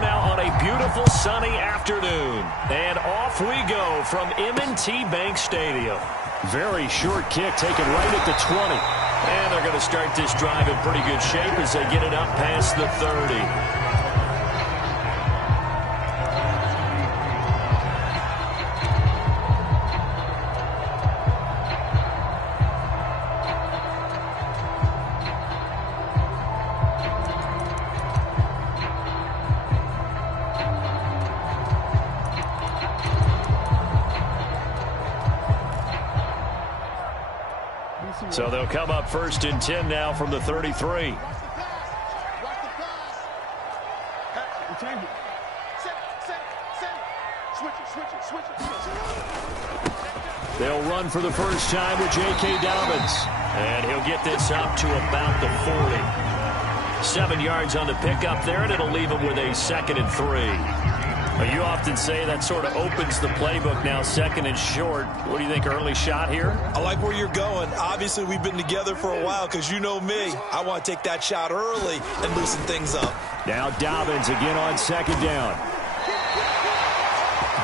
go now on a beautiful sunny afternoon. And off we go from M&T Bank Stadium. Very short kick taken right at the 20. And they're going to start this drive in pretty good shape as they get it up past the 30. So they'll come up 1st and 10 now from the 33. They'll run for the first time with J.K. Dobbins. And he'll get this up to about the 40. 7 yards on the pickup there, and it'll leave him with a 2nd and 3. You often say that sort of opens the playbook now, 2nd and short. What do you think, early shot here? I like where you're going. Obviously, we've been together for a while because you know me. I want to take that shot early and loosen things up. Now Dobbins again on 2nd down.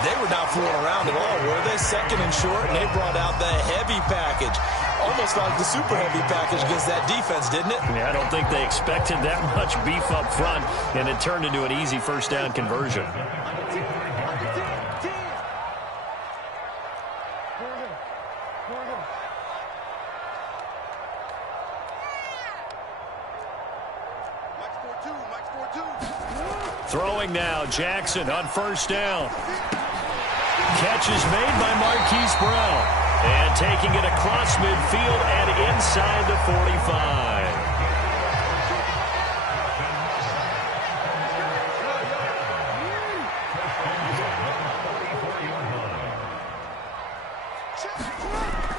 They were not fooling around at all, were they? 2nd and short, and they brought out the heavy package. Almost like the super heavy package against that defense, didn't it? Yeah, I don't think they expected that much beef up front, and it turned into an easy 1st down conversion. Throwing now, Jackson on 1st down. Catch is made by Marquise Brown. And taking it across midfield and inside the 45.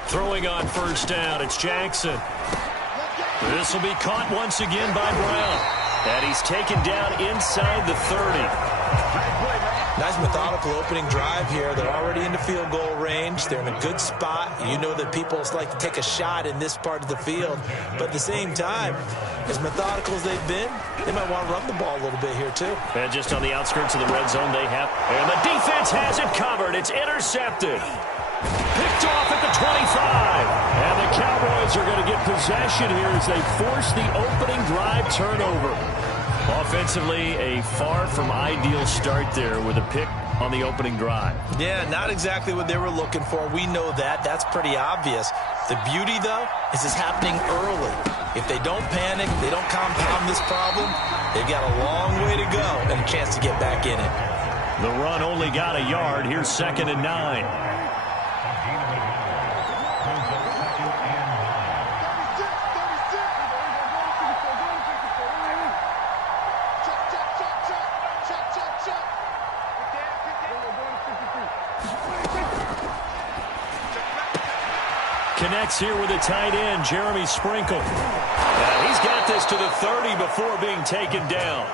Throwing on 1st down, it's Jackson. This will be caught once again by Brown. And he's taken down inside the 30. Nice methodical opening drive here. They're already in the field goal range. They're in a good spot. You know that people like to take a shot in this part of the field. But at the same time, as methodical as they've been, they might want to run the ball a little bit here too. And just on the outskirts of the red zone, they have. And the defense has it covered. It's intercepted. Picked off at the 25. And the Cowboys are going to get possession here as they force the opening drive turnover. Offensively, a far from ideal start there with a pick on the opening drive. Yeah, not exactly what they were looking for. We know that. That's pretty obvious. The beauty, though, is it's happening early. If they don't panic, they don't compound this problem, they've got a long way to go and a chance to get back in it. The run only got a yard. Here's 2nd and 9. Connects here with a tight end, Jeremy Sprinkle. He's got this to the 30 before being taken down.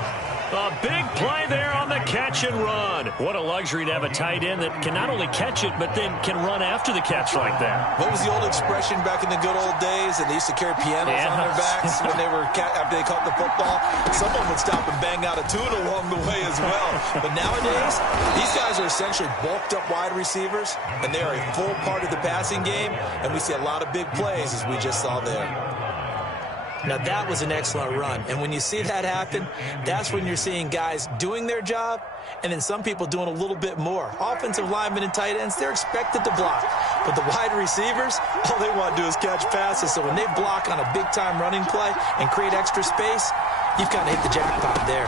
A big play there on the catch and run. What a luxury to have a tight end that can not only catch it, but then can run after the catch like that. What was the old expression back in the good old days? And they used to carry pianos on their backs when they were after they caught the football. Someone would stop and bang out a tune along the way as well. But nowadays, these guys are essentially bulked up wide receivers, and they are a full part of the passing game. And we see a lot of big plays, as we just saw there. Now, that was an excellent run. And when you see that happen, that's when you're seeing guys doing their job and then some people doing a little bit more. Offensive linemen and tight ends, they're expected to block. But the wide receivers, all they want to do is catch passes. So when they block on a big-time running play and create extra space, you've kind of hit the jackpot there.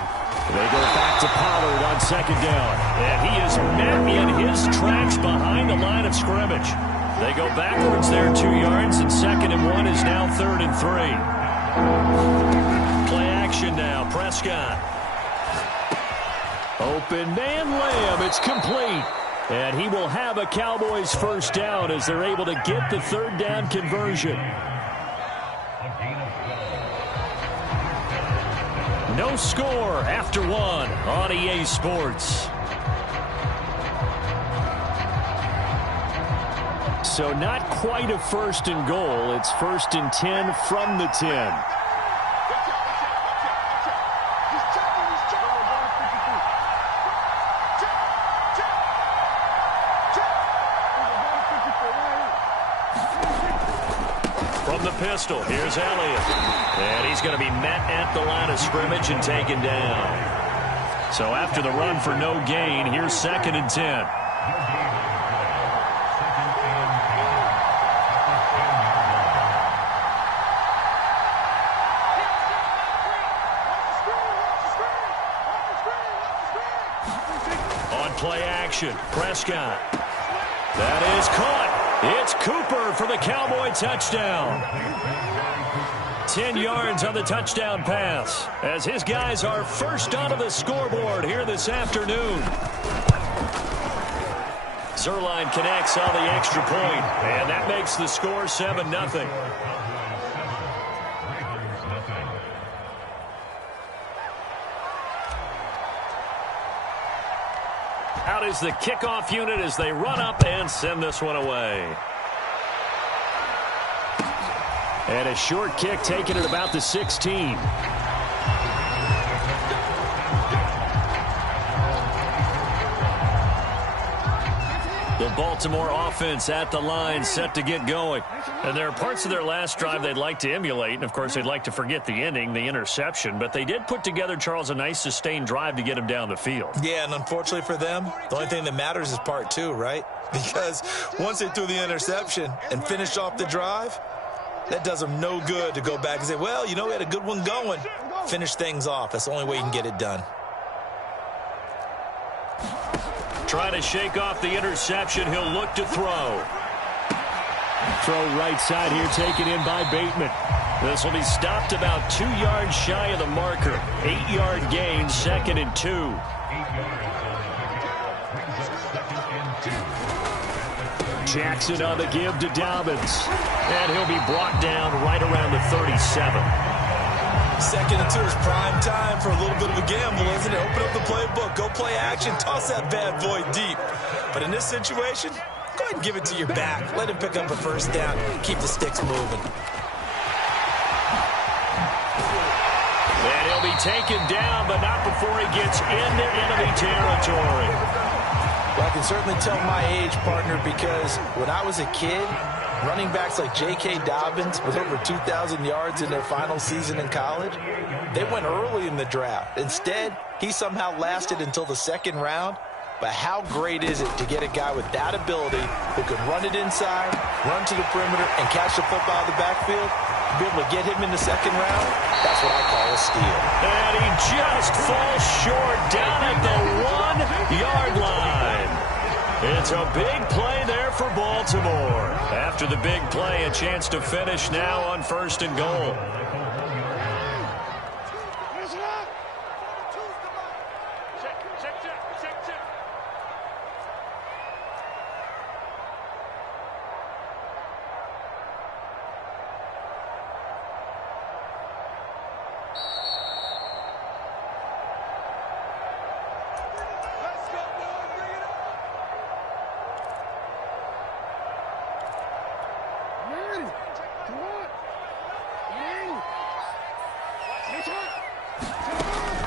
They go back to Pollard on 2nd down. And he is met in his tracks behind the line of scrimmage. They go backwards there 2 yards, and 2nd and 1 is now 3rd and 3. Play action now. Prescott. Open man Lamb. It's complete. And he will have a Cowboys 1st down as they're able to get the 3rd down conversion. No score after 1 on EA Sports. So not quite a 1st and goal. It's 1st and 10 from the 10. Mista-Pistol. Here's Elliott. And he's going to be met at the line of scrimmage and taken down. So after the run for no gain, here's 2nd and 10. On play action, Prescott. That is caught. It's Cooper for the Cowboy touchdown. 10 yards on the touchdown pass as his guys are first onto the scoreboard here this afternoon. Zerline connects on the extra point, and that makes the score 7-0. Out is the kickoff unit as they run up and send this one away. And a short kick taken at about the 16. The Baltimore offense at the line, set to get going. And there are parts of their last drive they'd like to emulate. And, of course, they'd like to forget the ending, the interception. But they did put together, Charles, a nice sustained drive to get him down the field. Yeah, and unfortunately for them, the only thing that matters is part 2, right? Because once they threw the interception and finished off the drive, that does them no good to go back and say, well, you know, we had a good one going. Finish things off. That's the only way you can get it done. Trying to shake off the interception. He'll look to throw. Throw right side here, taken in by Bateman. This will be stopped about 2 yards shy of the marker. 8-yard gain, 2nd and 2. Jackson on the give to Dobbins. And he'll be brought down right around the 37. 2nd and 2 is prime time for a little bit of a gamble, isn't it? Open up the playbook, go play action, toss that bad boy deep. But in this situation, go ahead and give it to your back. Let him pick up a first down. Keep the sticks moving. And he'll be taken down, but not before he gets into enemy territory. Well, I can certainly tell my age, partner, because when I was a kid, running backs like J.K. Dobbins with over 2,000 yards in their final season in college, they went early in the draft. Instead, he somehow lasted until the 2nd round. But how great is it to get a guy with that ability who can run it inside, run to the perimeter, and catch the football out of the backfield? To be able to get him in the 2nd round, that's what I call a steal. And he just falls short down at the 1-yard line. It's a big play there for Baltimore. After the big play, a chance to finish now on 1st and goal.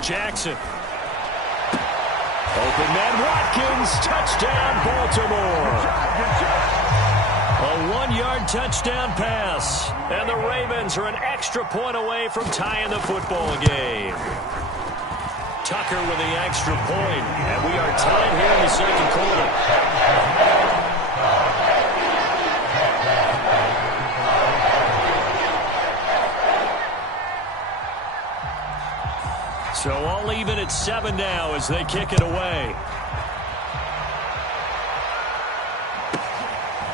Jackson. Open man Watkins. Touchdown, Baltimore. A 1-yard touchdown pass. And the Ravens are an extra point away from tying the football game. Tucker with the extra point. And we are tied here in the 2nd quarter. So all even at 7 now as they kick it away.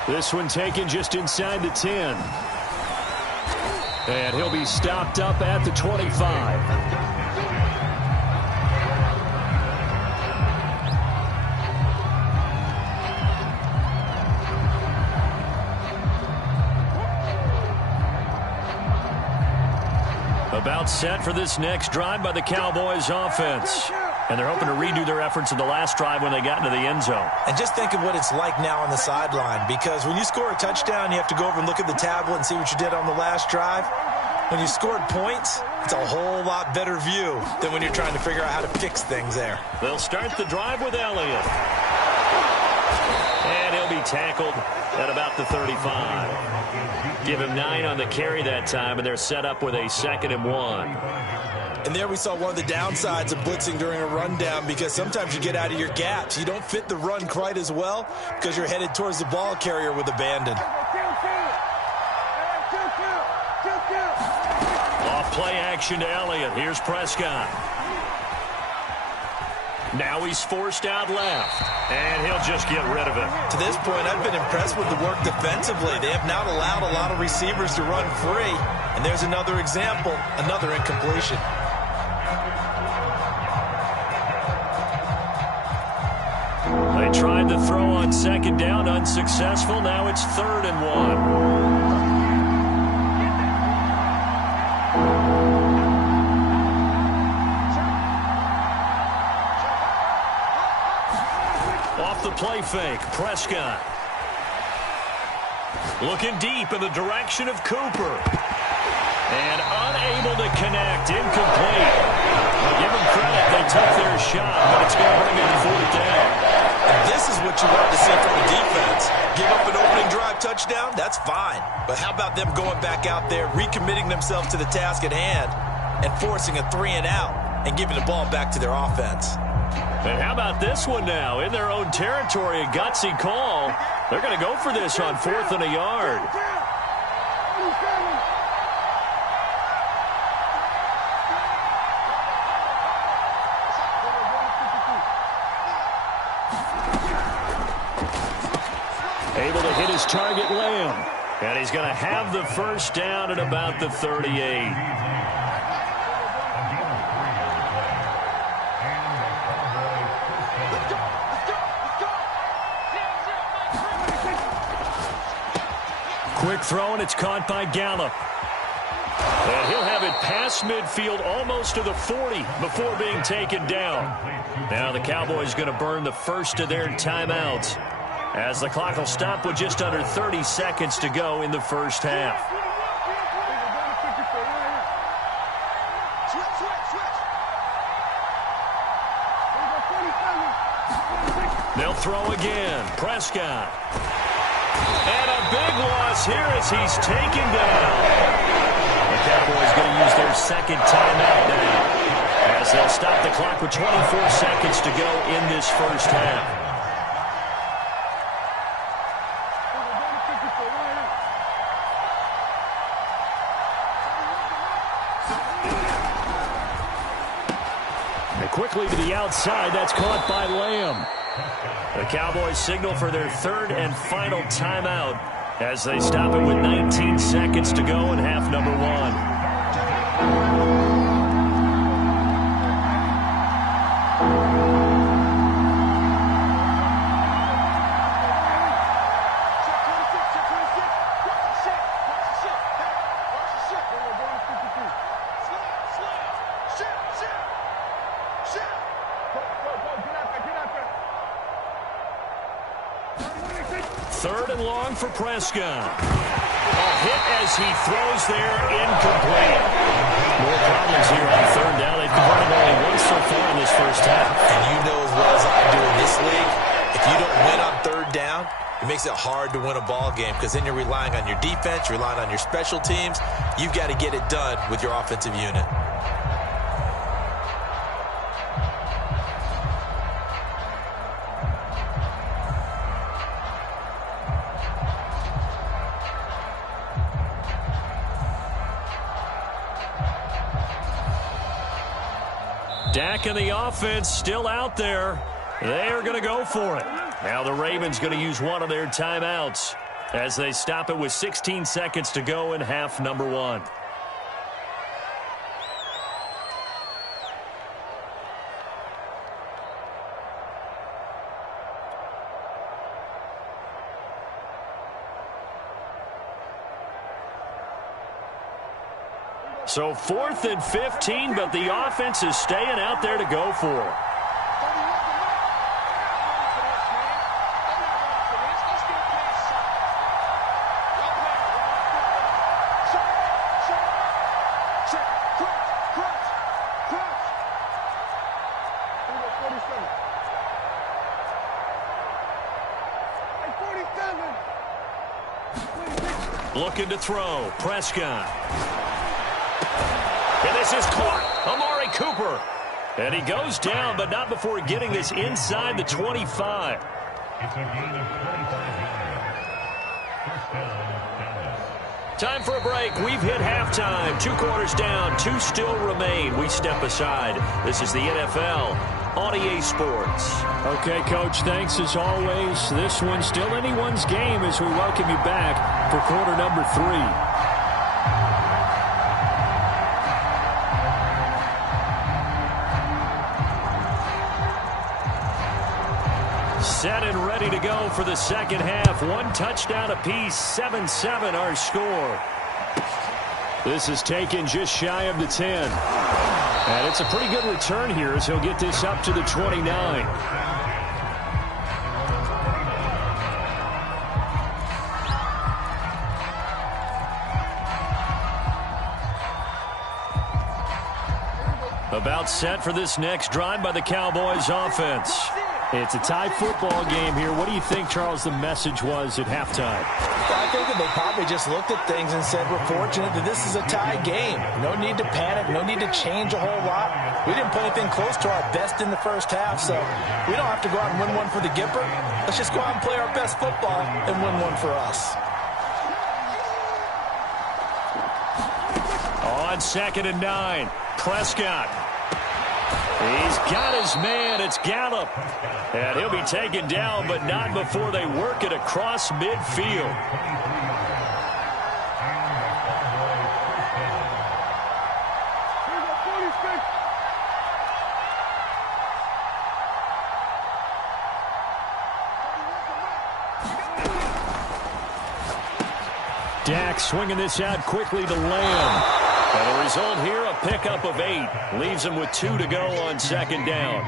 This one taken just inside the 10. And he'll be stopped up at the 25. About set for this next drive by the Cowboys offense. And they're hoping to redo their efforts in the last drive when they got into the end zone. And just think of what it's like now on the sideline, because when you score a touchdown, you have to go over and look at the tablet and see what you did on the last drive. When you scored points, it's a whole lot better view than when you're trying to figure out how to fix things there. They'll start the drive with Elliott. And he'll be tackled at about the 35. Give him 9 on the carry that time, and they're set up with a 2nd and 1. And there we saw one of the downsides of blitzing during a rundown, because sometimes you get out of your gaps. You don't fit the run quite as well because you're headed towards the ball carrier with abandon. Off play action to Elliott. Here's Prescott. Now he's forced out left, and he'll just get rid of it. To this point, I've been impressed with the work defensively. They have not allowed a lot of receivers to run free. And there's another example, another incompletion. They tried to throw on 2nd down, unsuccessful. Now it's 3rd and 1. The play fake, Prescott. Looking deep in the direction of Cooper. And unable to connect, incomplete. Well, give them credit, they took their shot, but it's going to bring in 4th down. And this is what you want to see from the defense. Give up an opening drive touchdown, that's fine. But how about them going back out there, recommitting themselves to the task at hand, and forcing a 3 and out, and giving the ball back to their offense. And how about this one now? In their own territory, a gutsy call. They're going to go for this on 4th and a yard. Able to hit his target, Lamb. And he's going to have the 1st down at about the 38. Quick throw, and it's caught by Gallup. And he'll have it past midfield almost to the 40 before being taken down. Now the Cowboys going to burn the first of their timeouts, as the clock will stop with just under 30 seconds to go in the first half. They'll throw again. Prescott. And a big loss here as he's taken down. The Cowboys going to use their 2nd timeout now, as they'll stop the clock with 24 seconds to go in this first half. And quickly to the outside, that's caught by Lamb. The Cowboys signal for their 3rd and final timeout as they stop it with 19 seconds to go in half number 1. For Prescott. A hit as he throws there, incomplete. More problems here on 3rd down. They've converted only once so far in this first half. And you know as well as I do in this league, if you don't win on 3rd down, it makes it hard to win a ball game, because then you're relying on your defense, you're relying on your special teams. You've got to get it done with your offensive unit. Dak and the offense still out there. They are going to go for it. Now the Ravens going to use one of their timeouts as they stop it with 16 seconds to go in half number 1. So 4th and 15, but the offense is staying out there to go for it. Looking to throw. Prescott. And this is caught. Amari Cooper. And he goes down, but not before getting this inside the 25. It's a gain of 25 yards. First down, Dallas. Time for a break. We've hit halftime. 2 quarters down. 2 still remain. We step aside. This is the NFL on EA Sports. Okay, Coach, thanks as always. This one's still anyone's game as we welcome you back for quarter number 3. Set and ready to go for the second half. 1 touchdown apiece, 7-7 our score. This is taken just shy of the 10. And it's a pretty good return here as he'll get this up to the 29. About set for this next drive by the Cowboys offense. It's a tie football game here. What do you think, Charles, the message was at halftime? I think that they probably just looked at things and said, we're fortunate that this is a tie game. No need to panic. No need to change a whole lot. We didn't play anything close to our best in the first half, so we don't have to go out and win one for the Gipper. Let's just go out and play our best football and win one for us. On 2nd and 9, Prescott. He's got his man. It's Gallup. And he'll be taken down, but not before they work it across midfield. Dak swinging this out quickly to Lamb. And the result here, a pickup of 8. Leaves him with 2 to go on 2nd down.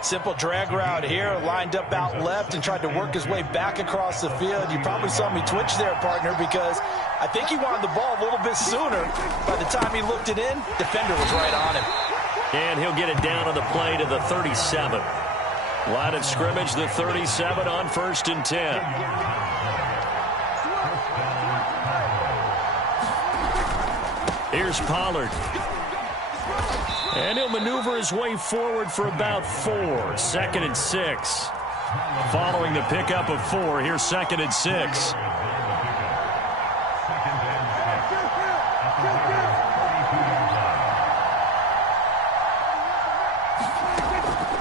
Simple drag route here, lined up out left and tried to work his way back across the field. You probably saw me twitch there, partner, because I think he wanted the ball a little bit sooner. By the time he looked it in, defender was right on him. And he'll get it down on the play to the 37. Line of scrimmage, the 37 on 1st and 10. Here's Pollard. And he'll maneuver his way forward for about 4. 2nd and 6. Following the pickup of 4, here's 2nd and 6.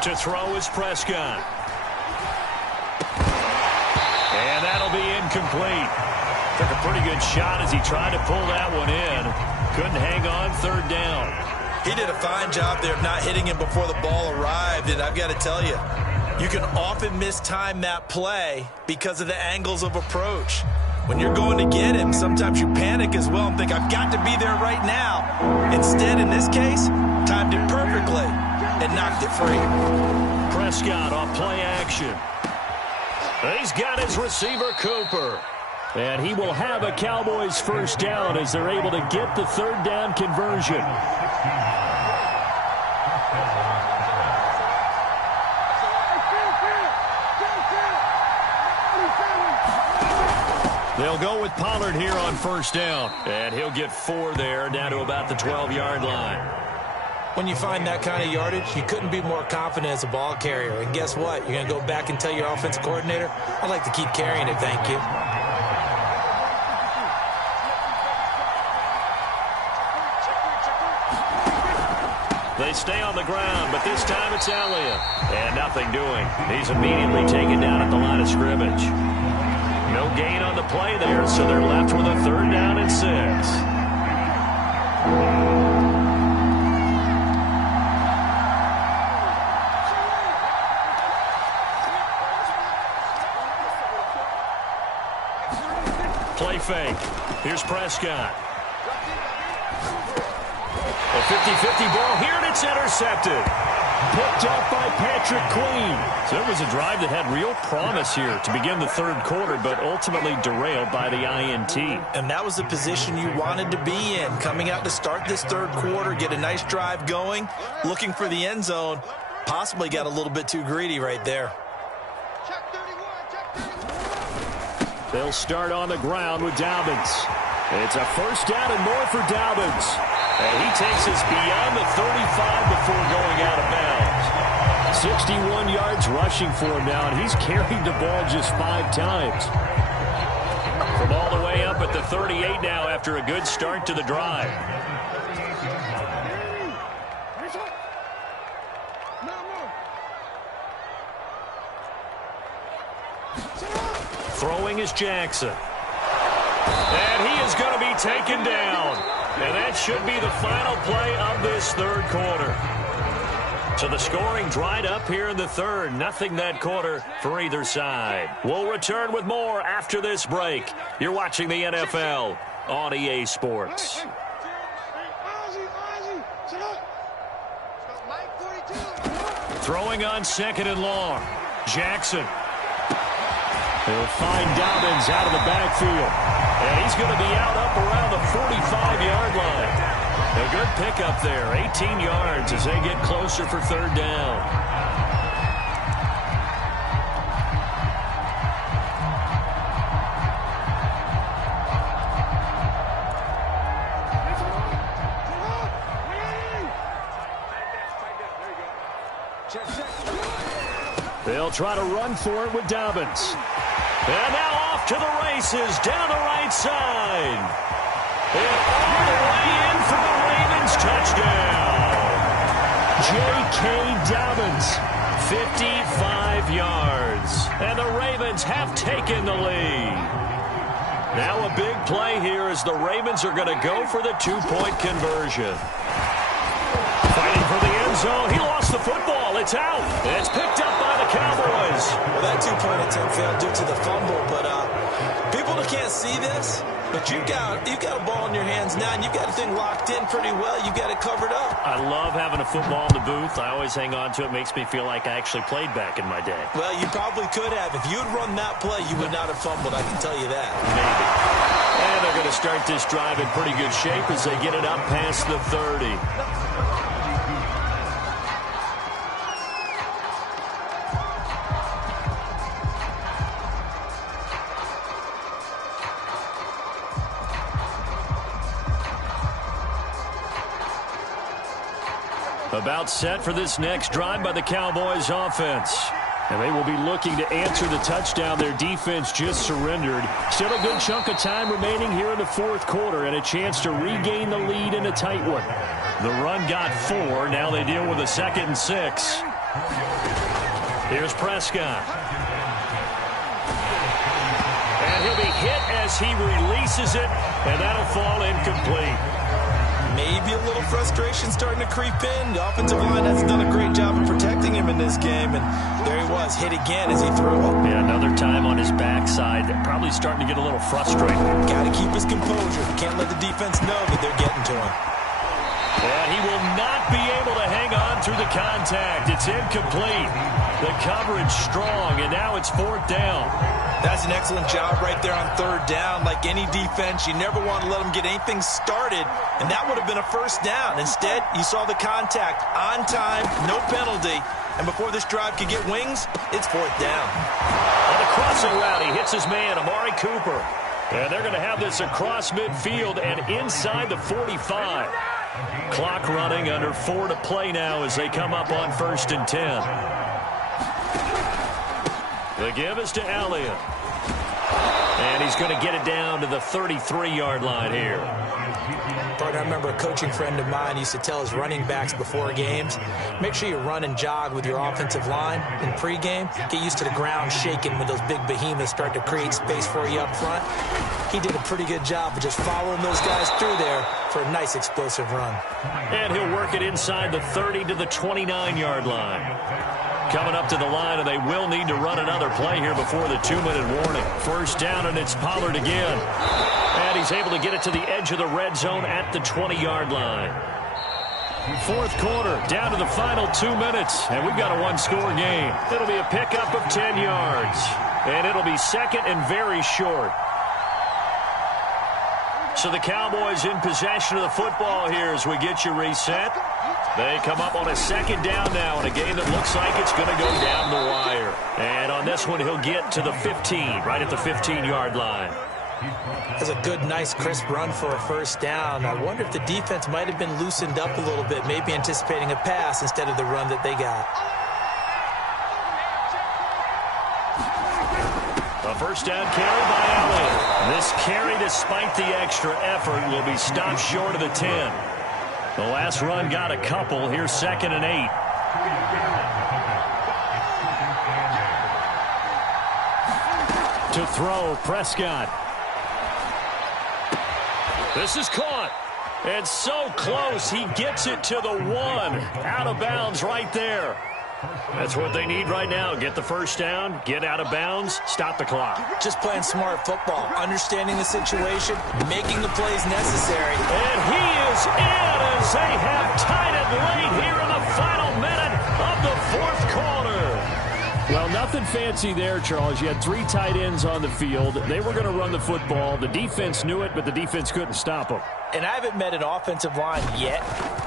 To throw is Prescott. And that'll be incomplete. Took a pretty good shot as he tried to pull that one in. Couldn't hang on 3rd down. He did a fine job there of not hitting him before the ball arrived, and I've got to tell you, you can often mistime that play because of the angles of approach. When you're going to get him, sometimes you panic as well and think, I've got to be there right now. Instead, in this case, timed it perfectly and knocked it free. Prescott off play action. He's got his receiver, Cooper. And he will have a Cowboys 1st down as they're able to get the 3rd down conversion. They'll go with Pollard here on 1st down. And he'll get 4 there, down to about the 12-yard line. When you find that kind of yardage, you couldn't be more confident as a ball carrier. And guess what? You're going to go back and tell your offensive coordinator, I'd like to keep carrying it, thank you. They stay on the ground, but this time it's Elliott. And nothing doing. He's immediately taken down at the line of scrimmage. No gain on the play there, so they're left with a 3rd down and 6. Play fake. Here's Prescott. A 50-50 ball here, and it's intercepted. Picked up by Patrick Queen. So it was a drive that had real promise here to begin the 3rd quarter, but ultimately derailed by the INT. And that was the position you wanted to be in. Coming out to start this 3rd quarter, get a nice drive going, looking for the end zone. Possibly got a little bit too greedy right there. They'll start on the ground with Dobbins. It's a first down and more for Dobbins. And he takes us beyond the 35 before going out of bounds. 61 yards rushing for him now, and he's carried the ball just 5 times. From all the way up at the 38 now after a good start to the drive. Throwing is Jackson. And he is going to be taken down. And that should be the final play of this third quarter. So the scoring dried up here in the third. Nothing that quarter for either side. We'll return with more after this break. You're watching the NFL on EA Sports. Throwing on second and long. Jackson. He'll find Dobbins out of the backfield. And he's going to be out up around the 45-yard line. A good pickup there. 18 yards as they get closer for third down. They'll try to run for it with Dobbins. And now off to the races down the right side. And all the way in for the Ravens touchdown. J.K. Dobbins, 55 yards. And the Ravens have taken the lead. Now a big play here as the Ravens are going to go for the two-point conversion. Fighting for the end zone. He lost the football. It's out. It's picked up by the Cowboys. Well, that two-point attempt failed due to the fumble, but people that can't see this, but you've got a ball in your hands now, and you've got the thing locked in pretty well. You've got it covered up. I love having a football in the booth. I always hang on to it. Makes me feel like I actually played back in my day. Well, you probably could have. If you'd run that play, you would not have fumbled. I can tell you that. Maybe. And they're going to start this drive in pretty good shape as they get it up past the 30. About set for this next drive by the Cowboys offense. And they will be looking to answer the touchdown their defense just surrendered. Still a good chunk of time remaining here in the fourth quarter and a chance to regain the lead in a tight one. The run got 4. Now they deal with a 2nd and 6. Here's Prescott. And he'll be hit as he releases it, and that'll fall incomplete. Maybe a little frustration starting to creep in. The offensive line has done a great job of protecting him in this game, and there he was, hit again as he threw it. Yeah, another time on his backside. Probably starting to get a little frustrated. Got to keep his composure. Can't let the defense know that they're getting to him. And he will not be able to hang on through the contact. It's incomplete. The coverage strong, and now it's 4th down. That's an excellent job right there on 3rd down. Like any defense, you never want to let them get anything started, and that would have been a 1st down. Instead, you saw the contact on time, no penalty, and before this drive could get wings, it's 4th down. On the crossing route, he hits his man, Amari Cooper. And they're going to have this across midfield and inside the 45. Clock running under 4 to play now as they come up on 1st and 10. The give is to Elliott. And he's going to get it down to the 33-yard line here. I remember a coaching friend of mine used to tell his running backs before games, make sure you run and jog with your offensive line in pregame. Get used to the ground shaking when those big behemoths start to create space for you up front. He did a pretty good job of just following those guys through there for a nice explosive run. And he'll work it inside the 30 to the 29-yard line. Coming up to the line, and they will need to run another play here before the 2-minute warning. 1st down, and it's Pollard again. And he's able to get it to the edge of the red zone at the 20-yard line. 4th quarter, down to the final 2 minutes, and we've got a one-score game. It'll be a pickup of 10 yards, and it'll be 2nd and very short. So the Cowboys in possession of the football here as we get you reset. They come up on a second down now in a game that looks like it's going to go down the wire. And on this one, he'll get to the 15, right at the 15-yard line. That's a good, nice, crisp run for a first down. I wonder if the defense might have been loosened up a little bit, maybe anticipating a pass instead of the run that they got. A first down carry by Allen. This carry, despite the extra effort, will be stopped short of the 10. The last run got a couple. Here's 2nd and 8. To throw, Prescott. This is caught. And so close, he gets it to the 1. Out of bounds right there. That's what they need right now. Get the first down, get out of bounds, stop the clock. Just playing smart football, understanding the situation, making the plays necessary. And he is in as they have tied it late here in the final minute of the 4th quarter. Well, nothing fancy there, Charles. You had 3 tight ends on the field. They were going to run the football. The defense knew it, but the defense couldn't stop them. And I haven't met an offensive line yet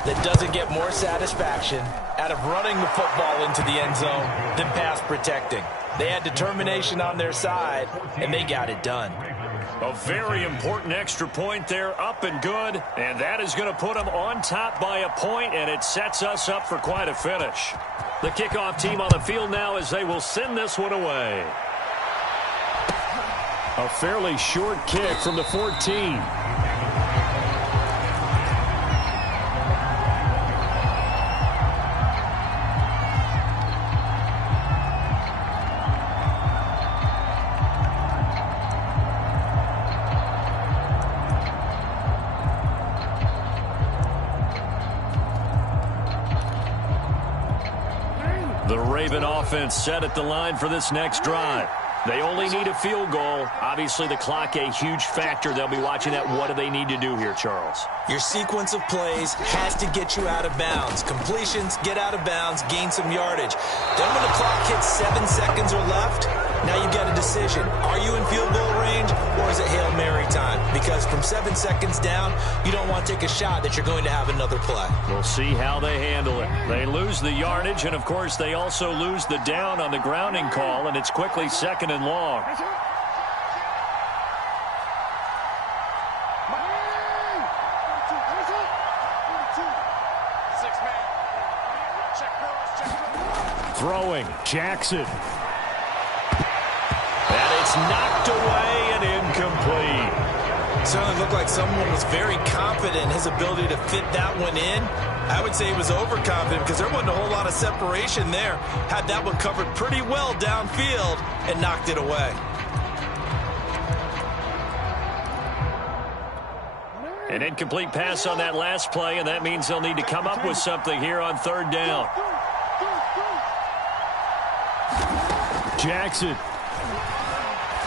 that doesn't get more satisfaction out of running the football into the end zone than pass protecting. They had determination on their side, and they got it done. A very important extra point there, up and good, and that is going to put them on top by a point, and it sets us up for quite a finish. The kickoff team on the field now as they will send this one away. A fairly short kick from the 14. The Raven offense set at the line for this next drive. They only need a field goal. Obviously, the clock a huge factor. They'll be watching that. What do they need to do here, Charles? Your sequence of plays has to get you out of bounds. Completions, get out of bounds, gain some yardage. Then when the clock hits 7 seconds or left, now you've got a decision. Are you in field goal range or is it Hail Mary time? Because from 7 seconds down, you don't want to take a shot that you're going to have another play. We'll see how they handle it. They lose the yardage, and, of course, they also lose the down on the grounding call, and it's quickly 2nd and long. Throwing, Jackson. And it's knocked away and incomplete. Certainly looked like someone was very confident in his ability to fit that one in. I would say he was overconfident because there wasn't a whole lot of separation there. Had that one covered pretty well downfield and knocked it away. An incomplete pass on that last play, and that means they'll need to come up with something here on 3rd down. Jackson.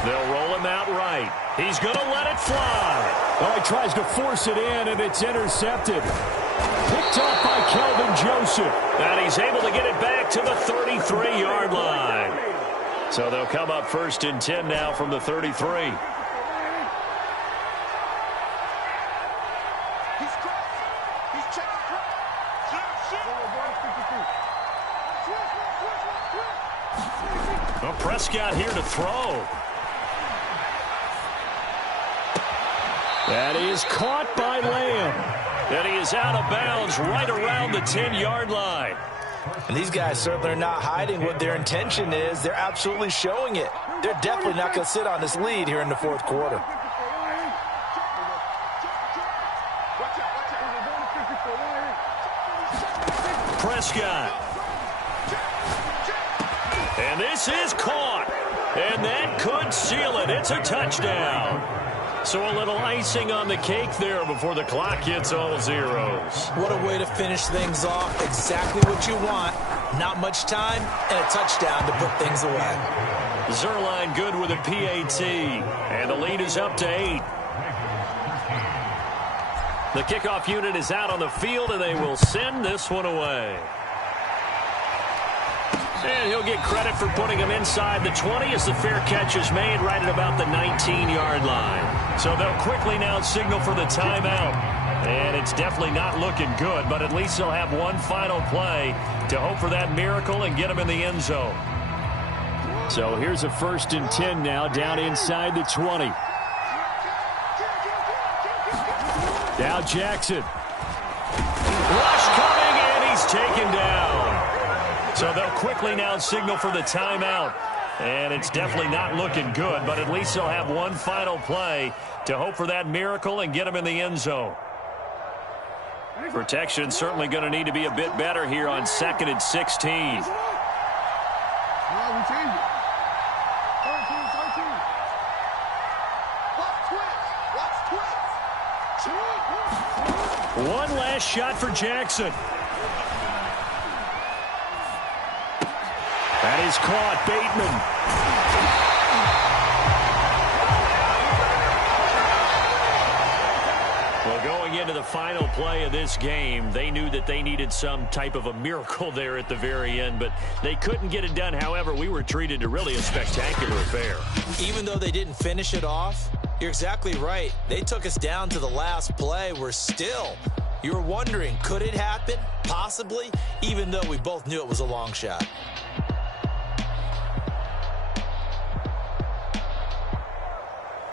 They'll roll him out right. He's going to let it fly. Oh, he tries to force it in, and it's intercepted. Picked off by Kelvin Joseph. And he's able to get it back to the 33-yard line. So they'll come up 1st and 10 now from the 33. Well, Prescott here to throw. That is caught by Lamb. And he is out of bounds right around the 10-yard line. And these guys certainly are not hiding what their intention is. They're absolutely showing it. They're definitely not going to sit on this lead here in the 4th quarter. Prescott. And this is caught. And that could seal it. It's a touchdown. So a little icing on the cake there before the clock hits all zeros. What a way to finish things off. Exactly what you want. Not much time and a touchdown to put things away. Zerline good with a PAT. And the lead is up to 8. The kickoff unit is out on the field, and they will send this one away. And he'll get credit for putting him inside the 20 as the fair catch is made right at about the 19-yard line. So they'll quickly now signal for the timeout. And it's definitely not looking good, but at least they'll have one final play to hope for that miracle and get them in the end zone. So here's a 1st and 10 now, down inside the 20. Now Jackson. Rush coming, and he's taken down. So they'll quickly now signal for the timeout. And it's definitely not looking good, but at least they'll have one final play to hope for that miracle and get them in the end zone. Protection certainly going to need to be a bit better here on 2nd and 16. One last shot for Jackson. That is caught. Bateman. Well, going into the final play of this game, they knew that they needed some type of a miracle there at the very end, but they couldn't get it done. However, we were treated to really a spectacular affair. Even though they didn't finish it off, you're exactly right. They took us down to the last play. You were wondering, could it happen? Possibly, even though we both knew it was a long shot.